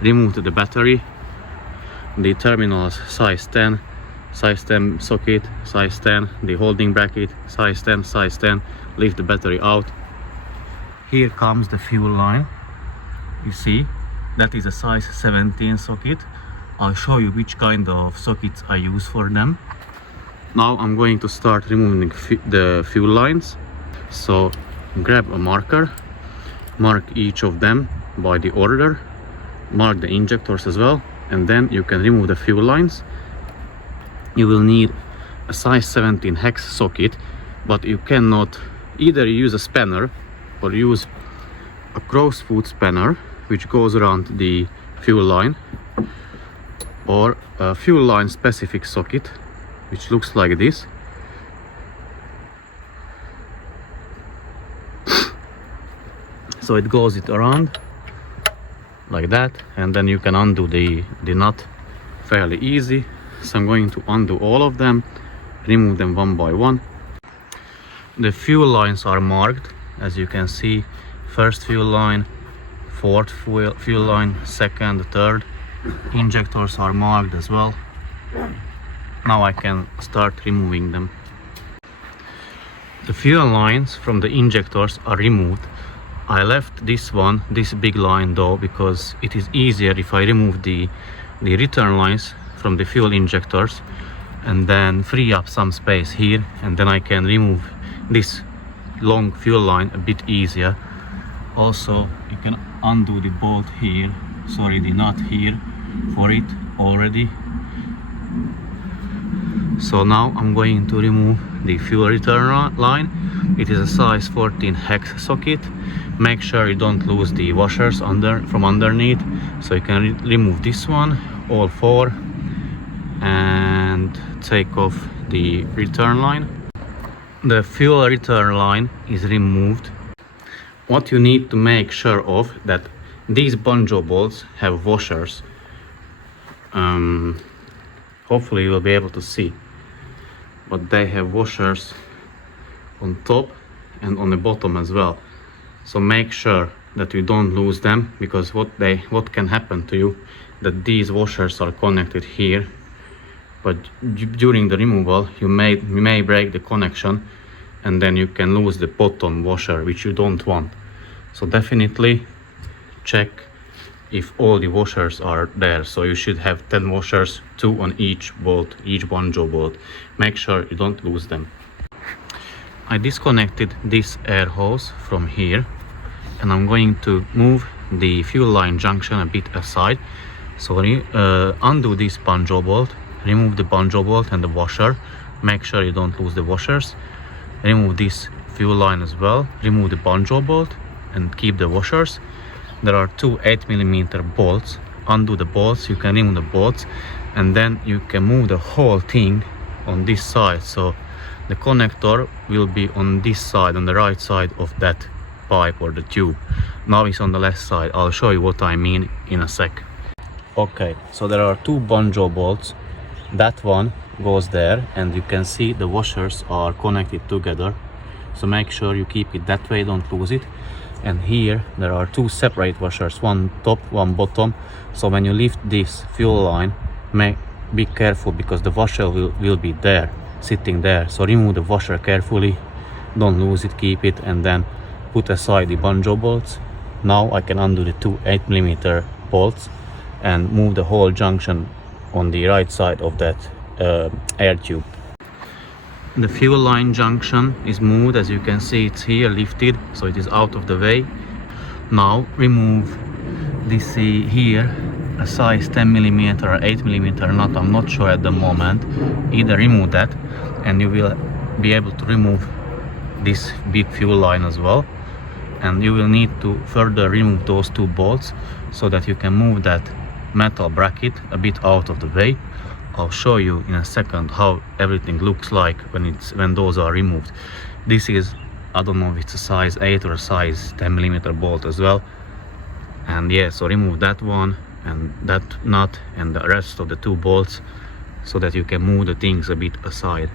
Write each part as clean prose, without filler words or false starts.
removed the battery, the terminals size 10 socket, size 10, the holding bracket, size 10, lift the battery out. Here comes the fuel line. You see, that is a size 17 socket. I'll show you which kind of sockets I use for them. Now I'm going to start removing the fuel lines. So grab a marker, mark each of them by the order, mark the injectors as well, and then you can remove the fuel lines. You will need a size 17 hex socket, but you cannot either use a spanner or use a crowsfoot spanner which goes around the fuel line, or a fuel line specific socket which looks like this. So it goes around like that, and then you can undo the nut fairly easy. So I'm going to undo all of them, remove them one by one. The fuel lines are marked, as you can see. First fuel line, fourth fuel line, second, third. Injectors are marked as well. Now I can start removing them. The fuel lines from the injectors are removed. I left this big line though, because it is easier if I remove the return lines from the fuel injectors and then free up some space here, and then I can remove this long fuel line a bit easier. Also, you can undo the bolt here, sorry, the nut here for it already. So now I'm going to remove the fuel return line. It is a size 14 hex socket. Make sure you don't lose the washers from underneath. So you can remove this one, all four, and take off the return line. The fuel return line is removed. What you need to make sure of that these Banjo bolts have washers. Hopefully you will be able to see, but they have washers on top and on the bottom as well. So make sure that you don't lose them, because what can happen to you, that these washers are connected here, but during the removal you may break the connection, and then you can lose the bottom washer, which you don't want. So definitely check if all the washers are there. So you should have 10 washers, 2 on each bolt, each Banjo bolt. Make sure you don't lose them. I disconnected this air hose from here, and I'm going to move the fuel line junction a bit aside. So undo this Banjo bolt, remove the Banjo bolt and the washer. Make sure you don't lose the washers. Remove this fuel line as well, remove the Banjo bolt and keep the washers. There are two 8mm bolts. Undo the bolts, you can remove the bolts, and then you can move the whole thing on this side. So the connector will be on this side, on the right side of that pipe or the tube. Now it's on the left side. I'll show you what I mean in a sec. Okay, so there are two Banjo bolts. That one goes there, and you can see the washers are connected together. So make sure you keep it that way, don't lose it. And here there are two separate washers, one top, one bottom. So when you lift this fuel line, be careful, because the washer will be there, sitting there. So remove the washer carefully, don't lose it, keep it, and then put aside the Banjo bolts. Now I can undo the two 8mm bolts and move the whole junction on the right side of that air tube. The fuel line junction is moved, as you can see it's here lifted, so it is out of the way. Now remove this here, a size 10mm or 8mm nut, I'm not sure at the moment. Either remove that and you will be able to remove this big fuel line as well. And you will need to further remove those two bolts so that you can move that metal bracket a bit out of the way. I'll show you in a second how everything looks like when those are removed. This is, I don't know if it's a size 8 or a size 10mm bolt as well. And yeah, so remove that one and that nut and the rest of the two bolts so that you can move the things a bit aside.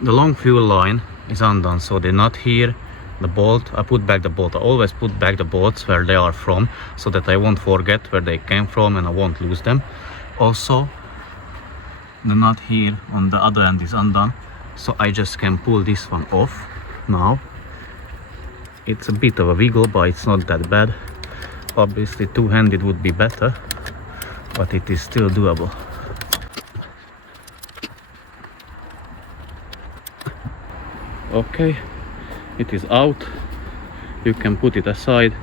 The long fuel line is undone, so the nut here the bolt. I put back the bolt. I always put back the bolts where they are from, so that I won't forget where they came from and I won't lose them. Also, the nut here on the other end is undone, so I just can pull this one off now. It's a bit of a wiggle, but it's not that bad. Obviously two-handed would be better, but it is still doable. Okay, it is out. You can put it aside.